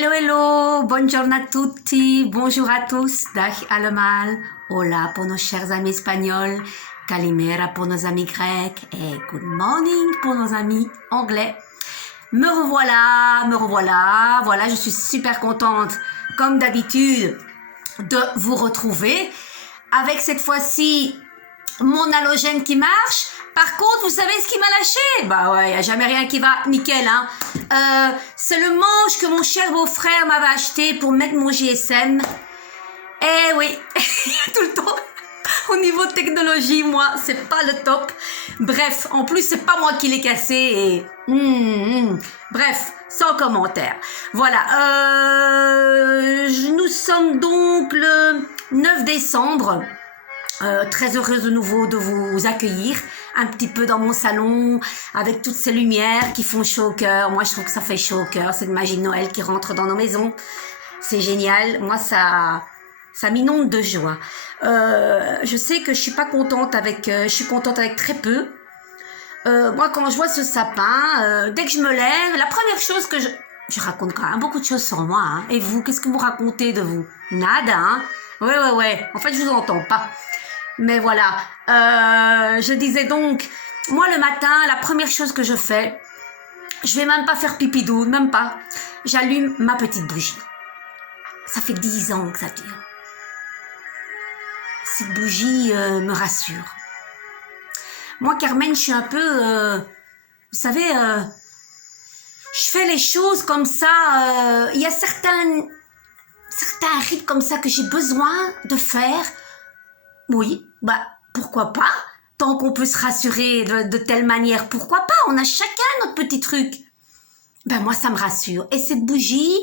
Hello, hello, buongiorno a tutti, bonjour à tous, dag allemaal, hola pour nos chers amis espagnols, calimera pour nos amis grecs et good morning pour nos amis anglais. Me revoilà, voilà, je suis super contente, comme d'habitude, de vous retrouver avec cette fois-ci mon halogène qui marche. Par contre, vous savez ce qui m'a lâché? Bah ouais, y a jamais rien qui va nickel, hein. C'est le manche que mon cher beau-frère m'avait acheté pour mettre mon GSM. Eh oui, tout le temps, au niveau technologie, moi, c'est pas le top. Bref, en plus, c'est pas moi qui l'ai cassé et... Bref, sans commentaire. Voilà, nous sommes donc le 9 décembre. Très heureuse de nouveau de vous accueillir un petit peu dans mon salon avec toutes ces lumières qui font chaud au cœur. Moi, je trouve que ça fait chaud au cœur, cette magie de Noël qui rentre dans nos maisons. C'est génial. Moi, ça m'inonde de joie. Je sais que je suis pas contente avec, je suis contente avec très peu. Moi, quand je vois ce sapin, dès que je me lève, la première chose que je raconte quand même beaucoup de choses sur moi, hein. Et vous, qu'est-ce que vous racontez de vous? Nada, hein? Ouais. En fait, je vous entends pas. Mais voilà, je disais donc, moi le matin, la première chose que je fais, je vais même pas faire pipi doux, même pas. J'allume ma petite bougie. Ça fait 10 ans que ça dure. Cette bougie me rassure. Moi, Carmen, je suis un peu, vous savez, je fais les choses comme ça. Il y a certains rythmes comme ça que j'ai besoin de faire. Oui, bah pourquoi pas? Tant qu'on peut se rassurer de telle manière, pourquoi pas? On a chacun notre petit truc. Ben moi ça me rassure. Et cette bougie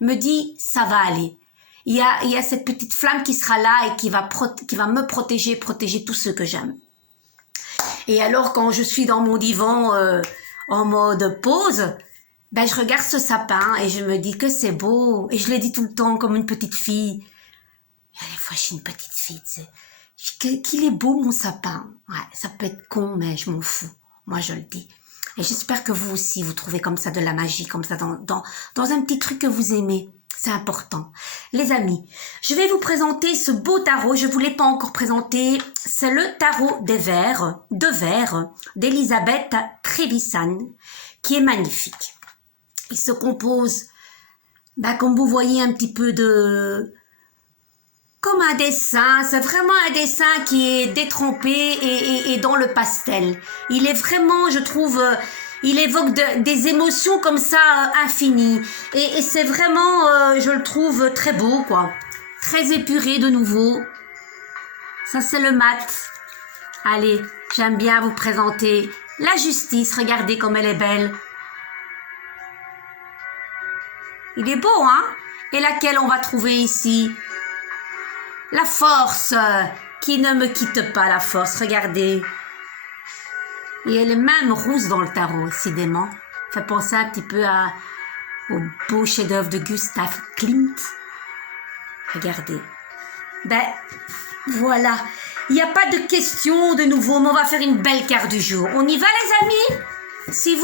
me dit ça va aller. Il y a cette petite flamme qui sera là et qui va me protéger tous ceux que j'aime. Et alors quand je suis dans mon divan en mode pause, ben je regarde ce sapin et je me dis que c'est beau. Et je le dis tout le temps comme une petite fille. Et des fois je suis une petite fille, tu sais. Qu'il est beau mon sapin. Ouais, ça peut être con, mais je m'en fous. Moi, je le dis. Et j'espère que vous aussi, vous trouvez comme ça de la magie, comme ça dans un petit truc que vous aimez. C'est important. Les amis, je vais vous présenter ce beau tarot. Je ne vous l'ai pas encore présenté. C'est le tarot de verre d'Elisabeth Trevisan, qui est magnifique. Il se compose, comme vous voyez, un petit peu comme un dessin, c'est vraiment un dessin qui est détrempé et dans le pastel. Il est vraiment, je trouve, il évoque des émotions comme ça infinies. Et c'est vraiment, je le trouve très beau, quoi. Très épuré de nouveau. Ça, c'est le mat. Allez, j'aime bien vous présenter la justice. Regardez comme elle est belle. Il est beau, hein? Et laquelle on va trouver ici? La force, qui ne me quitte pas, la force, regardez. Et elle est même rousse dans le tarot, décidément. Ça fait penser un petit peu au beau chef-d'œuvre de Gustav Klimt. Regardez. Ben, voilà. Il n'y a pas de question de nouveau, mais on va faire une belle carte du jour. On y va, les amis? Si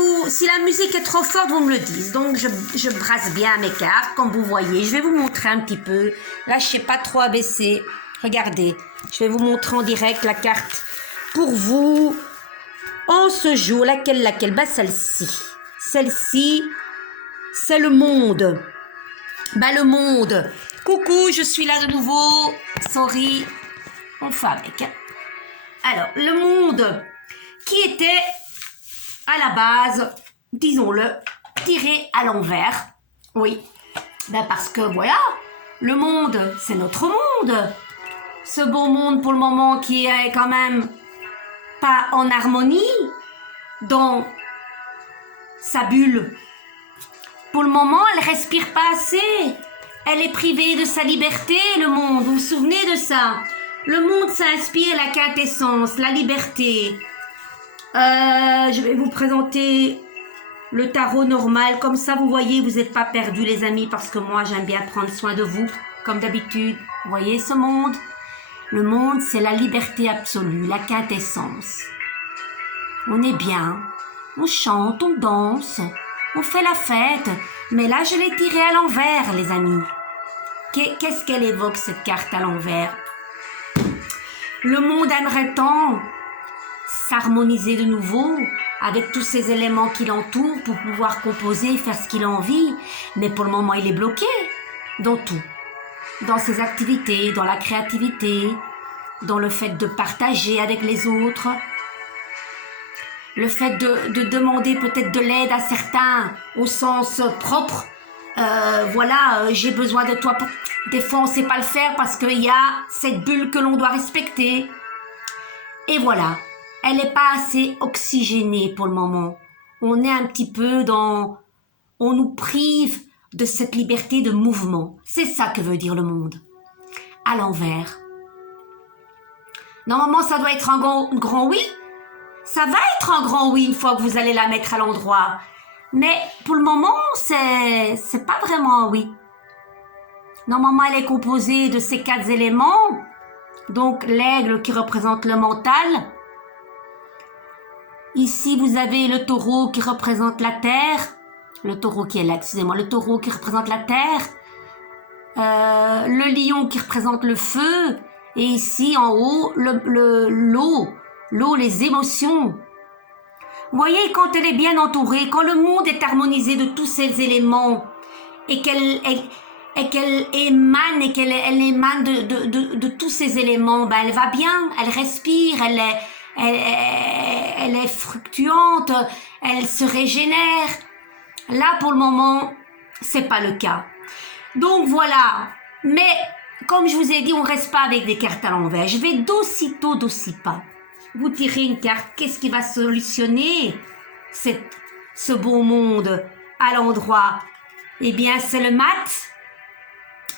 la musique est trop forte, vous me le dites. Donc, je brasse bien mes cartes, comme vous voyez. Je vais vous montrer un petit peu. Là, je ne sais pas trop abaisser. Regardez, je vais vous montrer en direct la carte pour vous. En ce jour, laquelle? Ben, celle-ci. Celle-ci, c'est le monde. Ben, le monde. Coucou, je suis là de nouveau. Sorry. On fait avec. Alors, le monde qui était... à la base, disons-le, tiré à l'envers. Oui, ben parce que voilà, le monde, c'est notre monde. Ce beau monde pour le moment qui est quand même pas en harmonie dans sa bulle. Pour le moment, elle respire pas assez. Elle est privée de sa liberté, le monde. Vous vous souvenez de ça? Le monde s'inspire la quintessence, la liberté. Je vais vous présenter le tarot normal. Comme ça, vous voyez, vous n'êtes pas perdus, les amis, parce que moi, j'aime bien prendre soin de vous, comme d'habitude. Vous voyez ce monde? Le monde, c'est la liberté absolue, la quintessence. On est bien, on chante, on danse, on fait la fête. Mais là, je l'ai tirée à l'envers, les amis. Qu'est-ce qu'elle évoque, cette carte à l'envers? Le monde aimerait tant s'harmoniser de nouveau avec tous ces éléments qui l'entourent pour pouvoir composer et faire ce qu'il a envie. Mais pour le moment, il est bloqué dans tout. Dans ses activités, dans la créativité, dans le fait de partager avec les autres, le fait de demander peut-être de l'aide à certains au sens propre. Voilà, j'ai besoin de toi. Des fois, on ne sait pas le faire parce qu'il y a cette bulle que l'on doit respecter. Et voilà, elle n'est pas assez oxygénée pour le moment. On est un petit peu dans... On nous prive de cette liberté de mouvement. C'est ça que veut dire le monde. À l'envers. Normalement, ça doit être un grand oui. Ça va être un grand oui une fois que vous allez la mettre à l'endroit. Mais pour le moment, c'est pas vraiment un oui. Normalement, elle est composée de ces 4 éléments. Donc, l'aigle qui représente le mental. Ici, vous avez le taureau qui représente la terre. Le taureau qui est là, excusez-moi. Le taureau qui représente la terre. Le lion qui représente le feu. Et ici, en haut, l'eau. L'eau, les émotions. Vous voyez, quand elle est bien entourée, quand le monde est harmonisé de tous ces éléments et qu'elle émane de tous ces éléments, ben elle va bien, elle respire, elle est fructuante, elle se régénère. Là, pour le moment, c'est pas le cas. Donc voilà. Mais comme je vous ai dit, on reste pas avec des cartes à l'envers. Je vais d'aussitôt, d'aussi pas. Vous tirez une carte, qu'est-ce qui va solutionner ce beau monde à l'endroit? Eh bien, c'est le mat.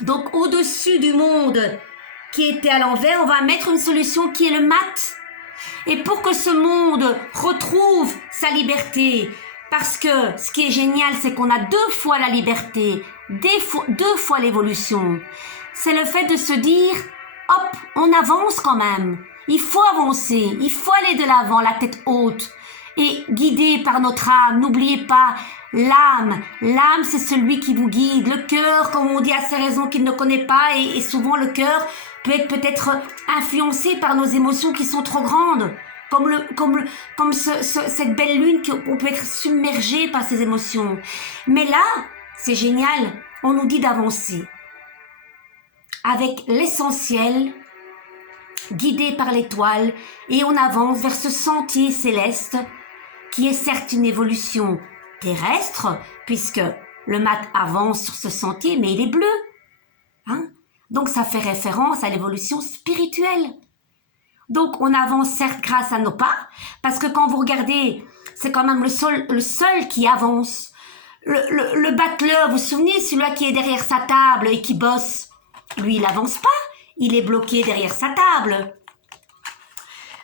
Donc, au-dessus du monde qui était à l'envers, on va mettre une solution qui est le mat. Et pour que ce monde retrouve sa liberté, parce que ce qui est génial, c'est qu'on a 2 fois la liberté, 2 fois l'évolution. C'est le fait de se dire, hop, on avance quand même. Il faut avancer, il faut aller de l'avant, la tête haute et guidé par notre âme. N'oubliez pas, l'âme, c'est celui qui vous guide. Le cœur, comme on dit, a ses raisons qu'il ne connaît pas et souvent le cœur peut être peut-être influencé par nos émotions qui sont trop grandes. Comme cette belle lune qu'on peut être submergé par ces émotions. Mais là, c'est génial, on nous dit d'avancer avec l'essentiel, guidé par l'étoile, et on avance vers ce sentier céleste qui est certes une évolution terrestre, puisque le mat avance sur ce sentier, mais il est bleu. Hein? Donc ça fait référence à l'évolution spirituelle. Donc on avance certes grâce à nos pas, parce que quand vous regardez, c'est quand même le seul qui avance. Le battleur, vous vous souvenez, celui-là qui est derrière sa table et qui bosse, lui il avance pas. Il est bloqué derrière sa table.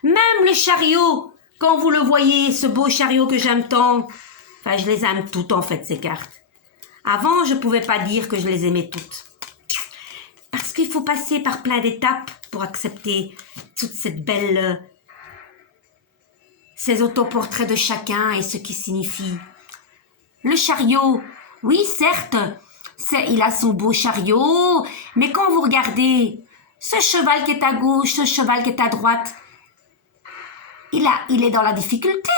Même le chariot, quand vous le voyez, ce beau chariot que j'aime tant, enfin je les aime toutes en fait ces cartes. Avant je pouvais pas dire que je les aimais toutes. Parce qu'il faut passer par plein d'étapes pour accepter toute cette belle... ces autoportraits de chacun et ce qui signifie. Le chariot, oui certes, il a son beau chariot, mais quand vous regardez... Ce cheval qui est à gauche, ce cheval qui est à droite, il est dans la difficulté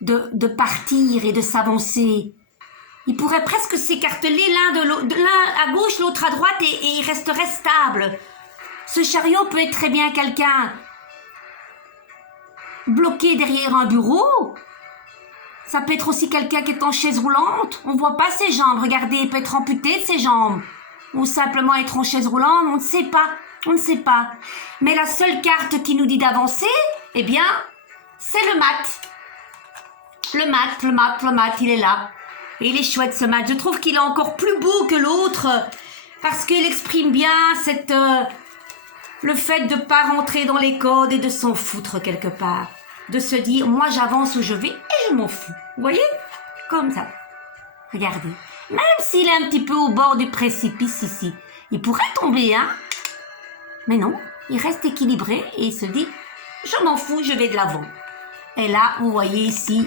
de partir et de s'avancer. Il pourrait presque s'écarteler l'un à gauche, l'autre à droite et il resterait stable. Ce chariot peut être très bien quelqu'un bloqué derrière un bureau. Ça peut être aussi quelqu'un qui est en chaise roulante. On ne voit pas ses jambes. Regardez, il peut être amputé de ses jambes. Ou simplement être en chaise roulante, on ne sait pas, on ne sait pas. Mais la seule carte qui nous dit d'avancer, eh bien, c'est le mat. Le mat, il est là. Et il est chouette ce mat. Je trouve qu'il est encore plus beau que l'autre, parce qu'il exprime bien le fait de ne pas rentrer dans les codes et de s'en foutre quelque part. De se dire, moi j'avance où je vais et je m'en fous. Vous voyez? Comme ça. Regardez. Même s'il est un petit peu au bord du précipice ici, il pourrait tomber, hein? Mais non, il reste équilibré et il se dit, je m'en fous, je vais de l'avant. Et là, vous voyez ici,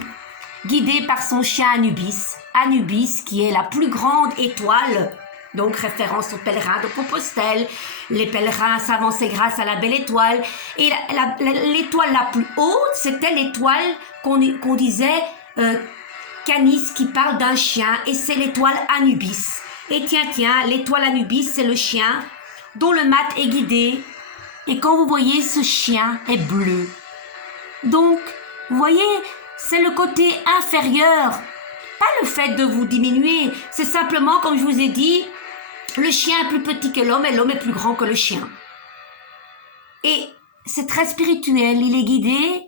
guidée par son chien Anubis. Anubis qui est la plus grande étoile, donc référence aux pèlerins de Compostelle. Les pèlerins s'avançaient grâce à la belle étoile. Et l'étoile la plus haute, c'était l'étoile qu'on disait Canis, qui parle d'un chien, et c'est l'étoile Anubis. Et tiens, l'étoile Anubis, c'est le chien dont le mat est guidé. Et quand vous voyez, ce chien est bleu. Donc, vous voyez, c'est le côté inférieur. Pas le fait de vous diminuer. C'est simplement, comme je vous ai dit, le chien est plus petit que l'homme et l'homme est plus grand que le chien. Et c'est très spirituel. Il est guidé,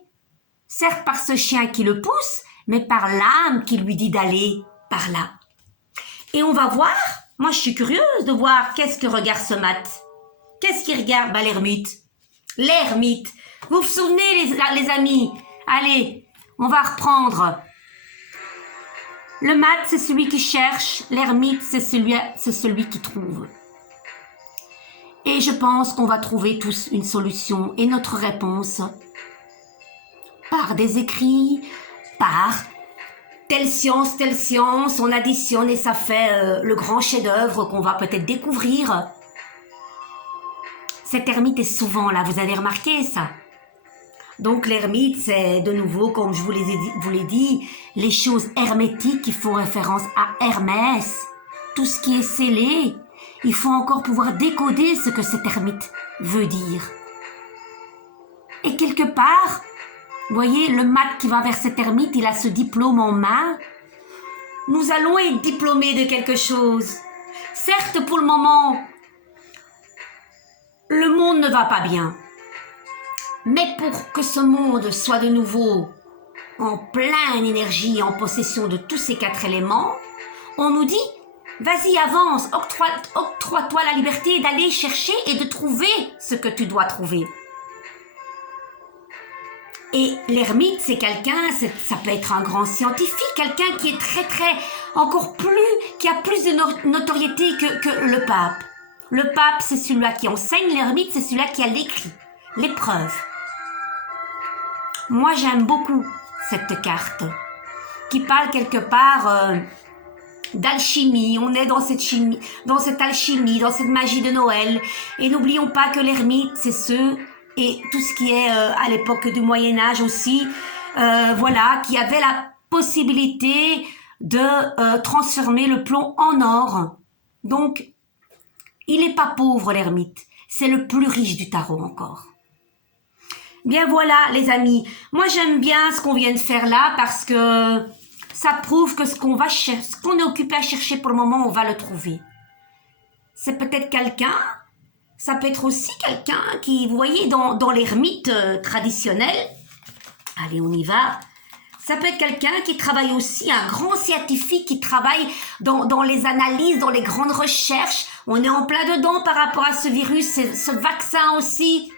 certes par ce chien qui le pousse, mais par l'âme qui lui dit d'aller par là. Et on va voir, moi je suis curieuse de voir qu'est-ce que regarde ce mat. Qu'est-ce qu'il regarde? L'ermite. L'ermite. Vous vous souvenez les amis? Allez, on va reprendre. Le mat, c'est celui qui cherche. L'ermite, c'est celui qui trouve. Et je pense qu'on va trouver tous une solution et notre réponse par des écrits, par telle science, on additionne et ça fait le grand chef-d'œuvre qu'on va peut-être découvrir. Cette ermite est souvent là, vous avez remarqué ça? Donc l'ermite, c'est de nouveau, comme je vous l'ai dit, les choses hermétiques qui font référence à Hermès. Tout ce qui est scellé, il faut encore pouvoir décoder ce que cette ermite veut dire. Et quelque part, vous voyez, le mat qui va vers cette ermite, il a ce diplôme en main. Nous allons être diplômés de quelque chose. Certes, pour le moment, le monde ne va pas bien. Mais pour que ce monde soit de nouveau en pleine énergie, en possession de tous ces 4 éléments, on nous dit, vas-y, avance, octroie-toi la liberté d'aller chercher et de trouver ce que tu dois trouver. Et l'ermite, c'est quelqu'un, ça peut être un grand scientifique, quelqu'un qui est qui a plus de notoriété que le pape. Le pape, c'est celui-là qui enseigne, l'ermite, c'est celui-là qui a l'écrit, l'épreuve. Moi, j'aime beaucoup cette carte qui parle quelque part d'alchimie. On est dans cette alchimie, dans cette magie de Noël. Et n'oublions pas que l'ermite, c'est et tout ce qui est à l'époque du Moyen-Âge aussi, qui avait la possibilité de transformer le plomb en or. Donc, il n'est pas pauvre l'ermite, c'est le plus riche du tarot encore. Bien voilà les amis, moi j'aime bien ce qu'on vient de faire là parce que ça prouve que ce qu'on est occupé à chercher pour le moment, on va le trouver. C'est peut-être quelqu'un, ça peut être aussi quelqu'un qui, vous voyez, dans l'ermite traditionnel, allez on y va, ça peut être quelqu'un qui travaille aussi, un grand scientifique qui travaille dans les analyses, dans les grandes recherches. On est en plein dedans par rapport à ce virus, ce vaccin aussi.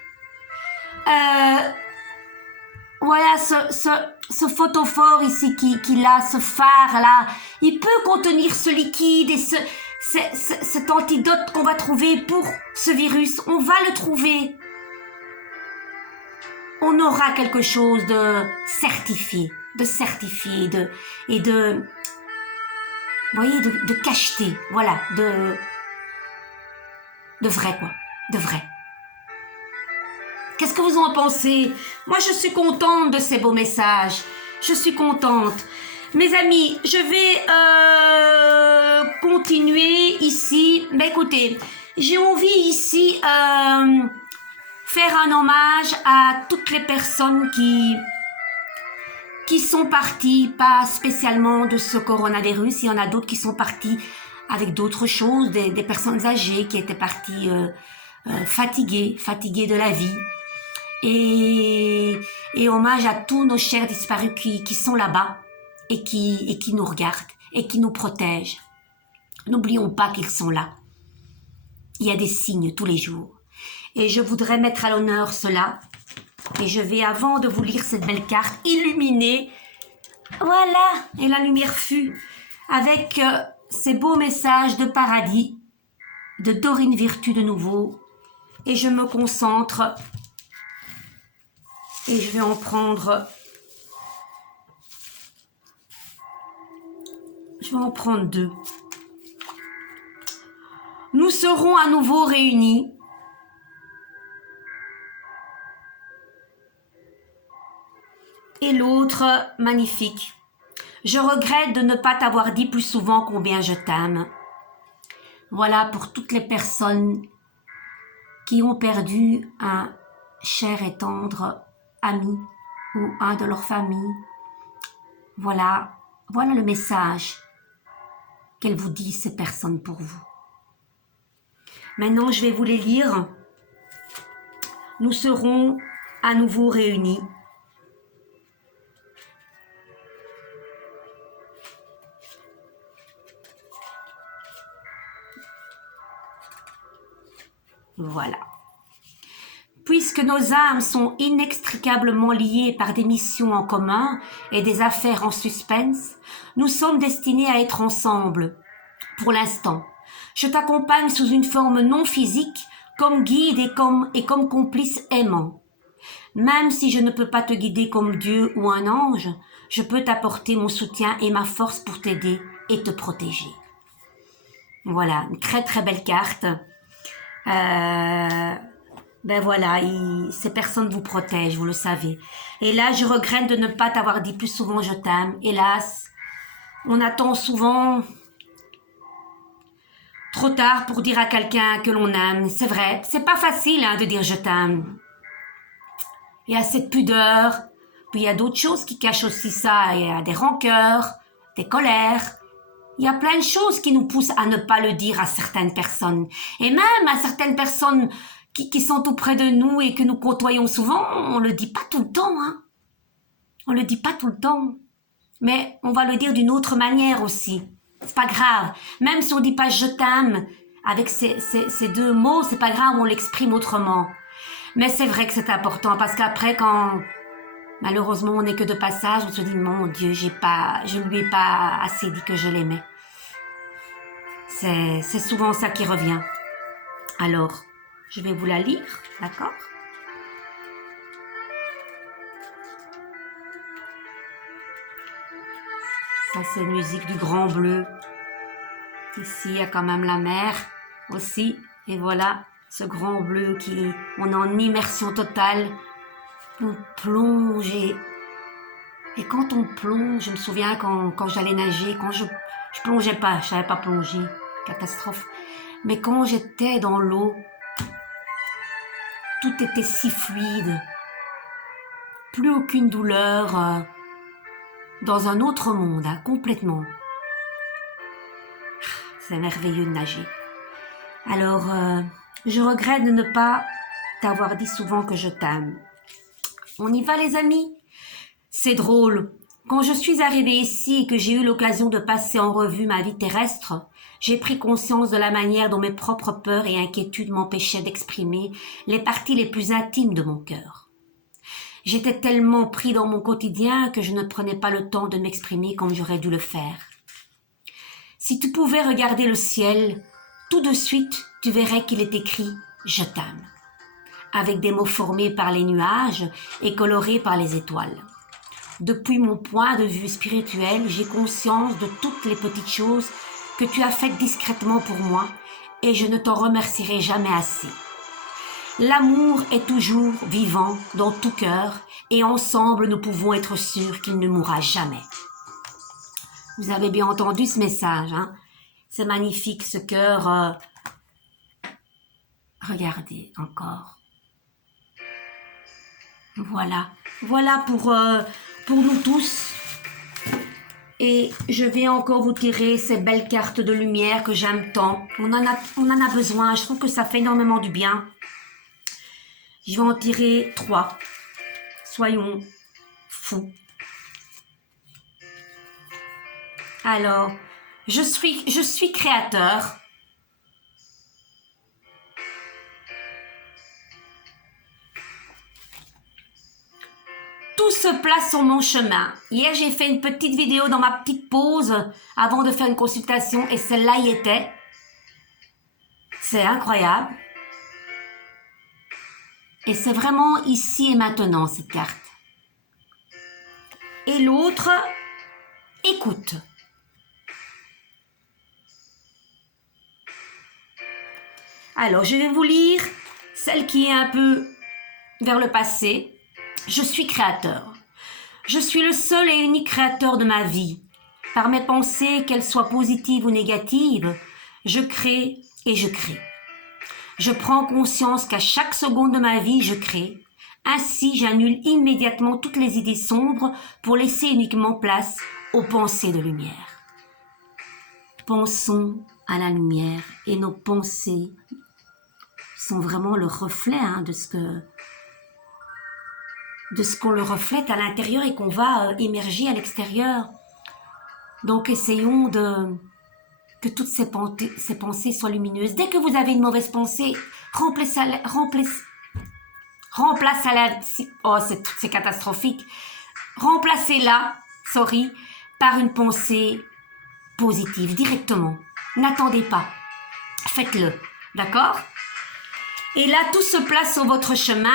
Voilà, ce photophore ici qu'il a, ce phare là, il peut contenir ce liquide et cet antidote qu'on va trouver pour ce virus. On va le trouver. On aura quelque chose de certifié, et de vous voyez, de cacheté, voilà, de vrai quoi, de vrai. Qu'est-ce que vous en pensez? Moi, je suis contente de ces beaux messages. Je suis contente. Mes amis, je vais continuer ici. Mais écoutez, j'ai envie ici faire un hommage à toutes les personnes qui sont parties, pas spécialement de ce coronavirus. Il y en a d'autres qui sont parties avec d'autres choses, des personnes âgées qui étaient parties fatiguées de la vie. Et hommage à tous nos chers disparus qui sont là-bas et qui nous regardent et qui nous protègent. N'oublions pas qu'ils sont là. Il y a des signes tous les jours. Et je voudrais mettre à l'honneur cela. Et je vais, avant de vous lire cette belle carte, illuminer. Voilà, et la lumière fut avec ces beaux messages de paradis, de Dorine Virtue de nouveau. Et je me concentre. Et je vais en prendre vais en prendre 2. Nous serons à nouveau réunis. Et l'autre, magnifique. Je regrette de ne pas t'avoir dit plus souvent combien je t'aime. Voilà pour toutes les personnes qui ont perdu un cher et tendre ami ou un de leur famille. Voilà le message qu'elle vous dit, ces personnes, pour vous. Maintenant, je vais vous les lire. Nous serons à nouveau réunis. Voilà. Puisque nos âmes sont inextricablement liées par des missions en commun et des affaires en suspense, nous sommes destinés à être ensemble. Pour l'instant, je t'accompagne sous une forme non physique, comme guide et comme complice aimant. Même si je ne peux pas te guider comme Dieu ou un ange, je peux t'apporter mon soutien et ma force pour t'aider et te protéger. Voilà, une très très belle carte. Ben voilà, ces personnes vous protègent, vous le savez. Et là, je regrette de ne pas t'avoir dit plus souvent je t'aime. Hélas, on attend souvent trop tard pour dire à quelqu'un que l'on aime. C'est vrai, c'est pas facile de dire je t'aime. Il y a cette pudeur, puis il y a d'autres choses qui cachent aussi ça. Il y a des rancœurs, des colères. Il y a plein de choses qui nous poussent à ne pas le dire à certaines personnes. Et même à certaines personnes qui sont auprès de nous et que nous côtoyons souvent, on le dit pas tout le temps. On le dit pas tout le temps. Mais on va le dire d'une autre manière aussi. C'est pas grave. Même si on dit pas je t'aime avec ces 2 mots, c'est pas grave, on l'exprime autrement. Mais c'est vrai que c'est important parce qu'après, quand malheureusement on n'est que de passage, on se dit mon Dieu, je lui ai pas assez dit que je l'aimais. C'est souvent ça qui revient. Alors, je vais vous la lire, d'accord? Ça, c'est la musique du Grand Bleu. Ici, il y a quand même la mer aussi. Et voilà, ce Grand Bleu on est en immersion totale. On plonge et quand on plonge, je me souviens quand j'allais nager, quand je plongeais pas, je savais pas plonger, catastrophe. Mais quand j'étais dans l'eau, tout était si fluide, plus aucune douleur, dans un autre monde, complètement. C'est merveilleux de nager. Alors, je regrette de ne pas t'avoir dit souvent que je t'aime. On y va les amis? C'est drôle. Quand je suis arrivée ici et que j'ai eu l'occasion de passer en revue ma vie terrestre, j'ai pris conscience de la manière dont mes propres peurs et inquiétudes m'empêchaient d'exprimer les parties les plus intimes de mon cœur. J'étais tellement pris dans mon quotidien que je ne prenais pas le temps de m'exprimer comme j'aurais dû le faire. Si tu pouvais regarder le ciel, tout de suite, tu verrais qu'il est écrit « Je t'aime » avec des mots formés par les nuages et colorés par les étoiles. Depuis mon point de vue spirituel, j'ai conscience de toutes les petites choses que tu as faites discrètement pour moi et je ne t'en remercierai jamais assez. L'amour est toujours vivant dans tout cœur et ensemble nous pouvons être sûrs qu'il ne mourra jamais. Vous avez bien entendu ce message, C'est magnifique ce cœur. Regardez encore. Voilà pour nous tous. Et je vais encore vous tirer ces belles cartes de lumière que j'aime tant. On en a besoin, je trouve que ça fait énormément du bien. Je vais en tirer 3. Soyons fous. Alors, je suis créateur. Tout se place sur mon chemin. Hier, j'ai fait une petite vidéo dans ma petite pause avant de faire une consultation et celle-là y était. C'est incroyable. Et c'est vraiment ici et maintenant, cette carte. Et l'autre, écoute. Alors, je vais vous lire celle qui est un peu vers le passé. Je suis créateur. Je suis le seul et unique créateur de ma vie. Par mes pensées, qu'elles soient positives ou négatives, je crée et je crée. Je prends conscience qu'à chaque seconde de ma vie, je crée. Ainsi, j'annule immédiatement toutes les idées sombres pour laisser uniquement place aux pensées de lumière. Pensons à la lumière et nos pensées sont vraiment le reflet de ce qu'on le reflète à l'intérieur et qu'on va émerger à l'extérieur. Donc essayons que toutes ces pensées soient lumineuses. Dès que vous avez une mauvaise pensée, remplacez-la. Oh, c'est catastrophique. Remplacez-la, par une pensée positive directement. N'attendez pas. Faites-le. D'accord? Et là, tout se place sur votre chemin.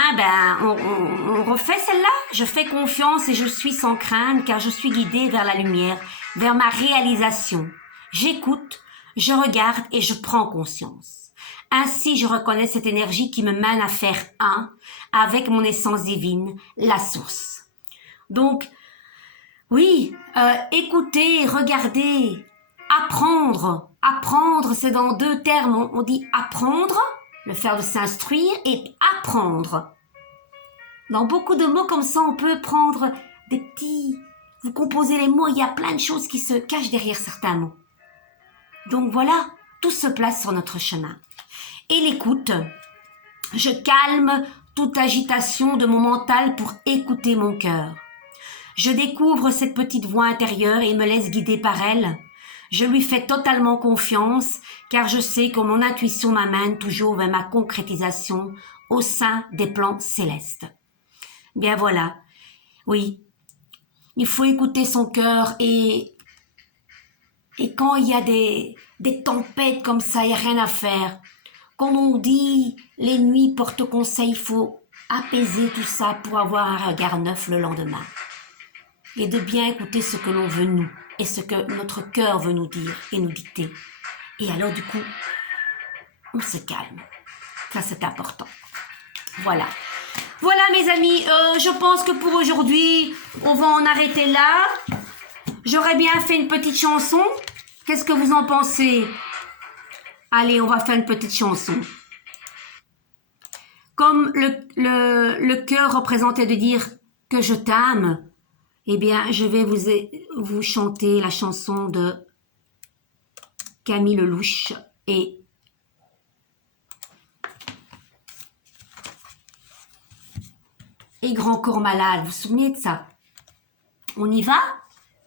On refait celle-là. Je fais confiance et je suis sans crainte car je suis guidée vers la lumière, vers ma réalisation. J'écoute, je regarde et je prends conscience. Ainsi, je reconnais cette énergie qui me mène à faire un avec mon essence divine, la source. Donc, oui, écoutez, regardez, apprendre. Apprendre, c'est dans deux termes. On dit apprendre, le faire de s'instruire, et apprendre. Dans beaucoup de mots comme ça, on peut prendre des petits... Vous composez les mots, il y a plein de choses qui se cachent derrière certains mots. Donc voilà, tout se place sur notre chemin. Et l'écoute, je calme toute agitation de mon mental pour écouter mon cœur. Je découvre cette petite voix intérieure et me laisse guider par elle. Je lui fais totalement confiance car je sais que mon intuition m'amène toujours vers ma concrétisation au sein des plans célestes. Bien voilà, oui, il faut écouter son cœur et quand il y a des tempêtes comme ça, il n'y a rien à faire. Comme on dit, les nuits portent conseil, il faut apaiser tout ça pour avoir un regard neuf le lendemain. Et de bien écouter ce que l'on veut nous et ce que notre cœur veut nous dire et nous dicter. Et alors du coup, on se calme. Ça c'est important. Voilà. Voilà mes amis, je pense que pour aujourd'hui, on va en arrêter là. J'aurais bien fait une petite chanson. Qu'est-ce que vous en pensez? Allez, on va faire une petite chanson. Comme le cœur représentait de dire que je t'aime, eh bien, je vais vous chanter la chanson de Camille Lelouch et Grand Corps Malade. Vous vous souvenez de ça? On y va?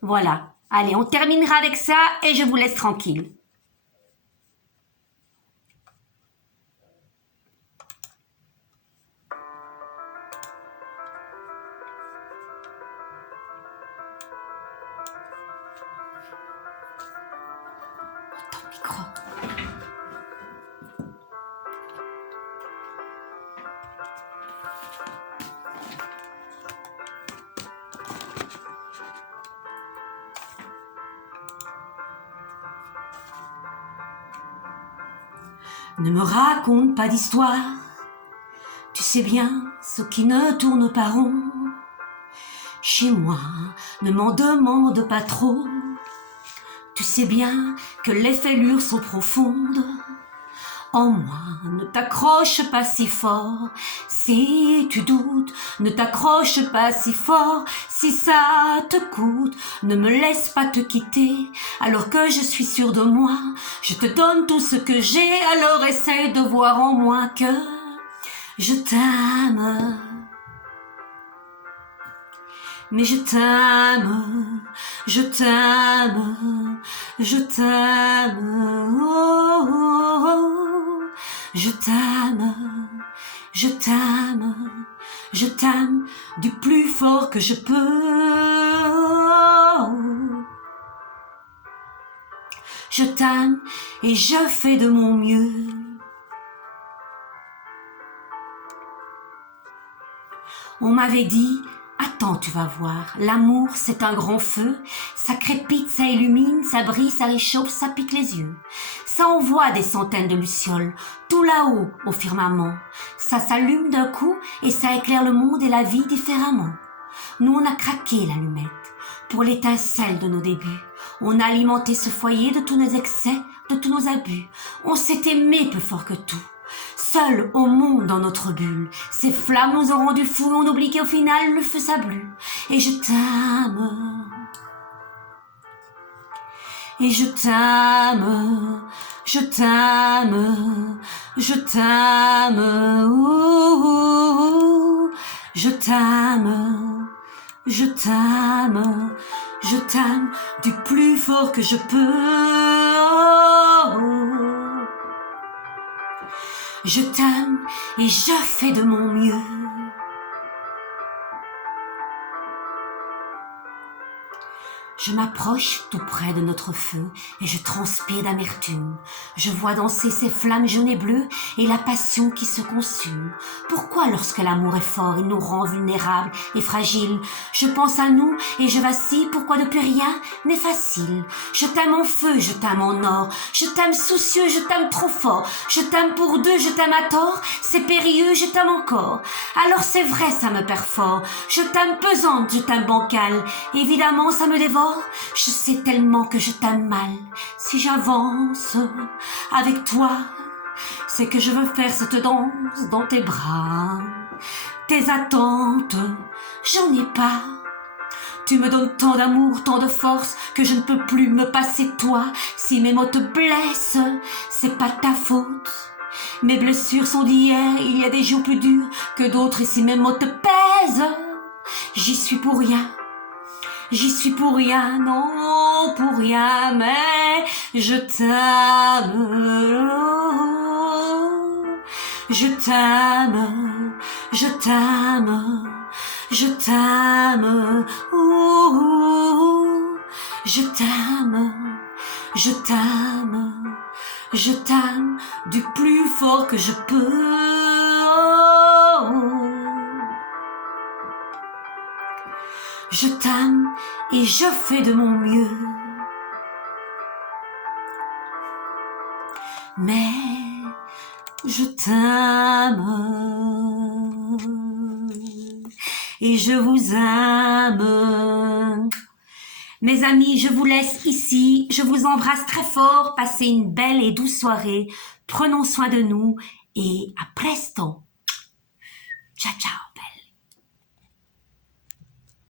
Voilà. Allez, on terminera avec ça et je vous laisse tranquille. Ton micro. Ne me raconte pas d'histoire, tu sais bien ce qui ne tourne pas rond. Chez moi, ne m'en demande pas trop, tu sais bien que les fêlures sont profondes. En moi, ne t'accroche pas si fort, si tu doutes, ne t'accroche pas si fort, si ça te coûte, ne me laisse pas te quitter, alors que je suis sûre de moi, je te donne tout ce que j'ai, alors essaye de voir en moi que je t'aime. Mais je t'aime, je t'aime, je t'aime, oh, oh, oh. Je t'aime, je t'aime, je t'aime du plus fort que je peux. Je t'aime et je fais de mon mieux. On m'avait dit, Attends, tu vas voir, l'amour c'est un grand feu, ça crépite, ça illumine, ça brille, ça réchauffe, ça pique les yeux. Ça envoie des centaines de lucioles, tout là-haut au firmament. Ça s'allume d'un coup et ça éclaire le monde et la vie différemment. Nous on a craqué l'allumette pour l'étincelle de nos débuts. On a alimenté ce foyer de tous nos excès, de tous nos abus. On s'est aimé plus fort que tout. Seul au monde dans notre bulle, ces flammes nous ont rendu fous, on oublie qu'au final le feu s'ablue. Et je t'aime, et je t'aime, je t'aime, je t'aime, je t'aime, je t'aime, je t'aime du plus fort que je peux. Je t'aime et je fais de mon mieux. Je m'approche tout près de notre feu et je transpire d'amertume. Je vois danser ces flammes jaunes et bleues et la passion qui se consume. Pourquoi lorsque l'amour est fort, il nous rend vulnérables et fragiles? Je pense à nous et je vacille, pourquoi depuis rien n'est facile? Je t'aime en feu, je t'aime en or, je t'aime soucieux, je t'aime trop fort. Je t'aime pour deux, je t'aime à tort, c'est périlleux, je t'aime encore. Alors c'est vrai, ça me perd fort. Je t'aime pesante, je t'aime bancale. Évidemment, ça me dévore. Je sais tellement que je t'aime mal. Si j'avance avec toi, c'est que je veux faire cette danse dans tes bras. Tes attentes, j'en ai pas. Tu me donnes tant d'amour, tant de force, que je ne peux plus me passer de toi. Si mes mots te blessent, c'est pas ta faute. Mes blessures sont d'hier, il y a des jours plus durs que d'autres, et si mes mots te pèsent, j'y suis pour rien. J'y suis pour rien, non, pour rien, mais je t'aime. Je t'aime, je t'aime, je t'aime. Je t'aime, je t'aime, je t'aime du plus fort que je peux. Je t'aime et je fais de mon mieux. Mais je t'aime et je vous aime. Mes amis, je vous laisse ici. Je vous embrasse très fort. Passez une belle et douce soirée. Prenons soin de nous et à presto. Ciao, ciao.